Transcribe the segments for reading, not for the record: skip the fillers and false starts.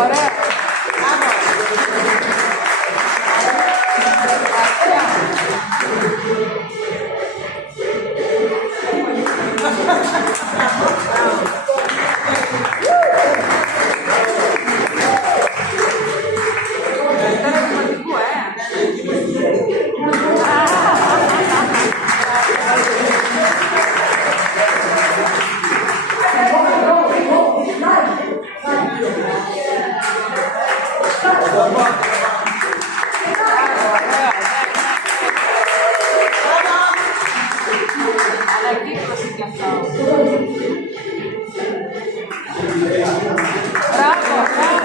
Ahora, vamos. Bravo, bravo.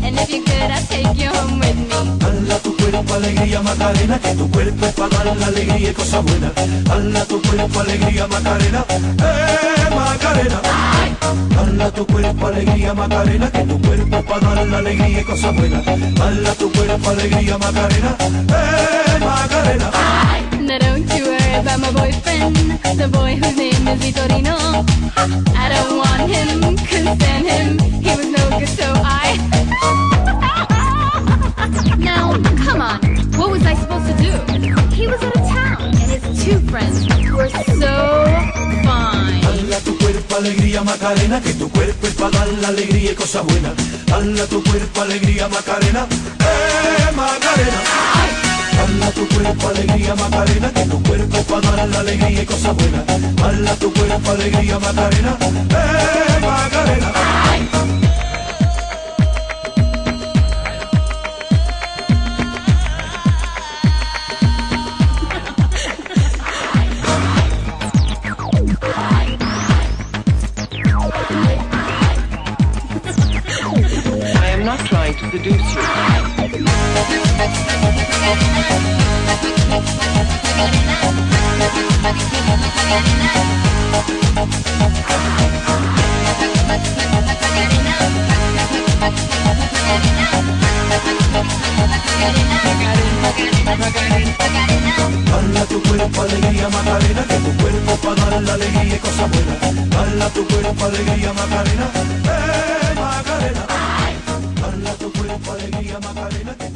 And if you're good, I'll take you home with me. Hala tu cuerpo, alegría, Macarena, que tu cuerpo es para dar la alegría y cosas buenas. Hala tu cuerpo, alegría, Macarena, Macarena. Hala tu cuerpo, alegría, Macarena, que tu cuerpo es para dar la alegría y cosas buenas. Hala tu cuerpo, alegría, Macarena, Macarena. Now don't you worry about my boyfriend, the boy whose name is Vitorino. I don't want him, couldn't stand him, he was no good, so I... Now, come on, what was I supposed to do? He was out of town, and his two friends were so fine. Hala tu cuerpo, alegría, Macarena, que tu cuerpo es para dar la alegría y cosas buenas. Hala tu cuerpo, alegría, Macarena, Macarena. Hala tu cuerpo, alegría, Macarena, que tu cuerpo es para dar la alegría y cosas buenas. Hala tu cuerpo, alegría, Macarena, Macarena. I am not trying to seduce you. Hala tu cuerpo, alegría, Macarena, que tu cuerpo es para dar la alegría y cosas buenas. Hala tu cuerpo, alegría, Macarena, Macarena. Hala tu cuerpo, alegría, Macarena.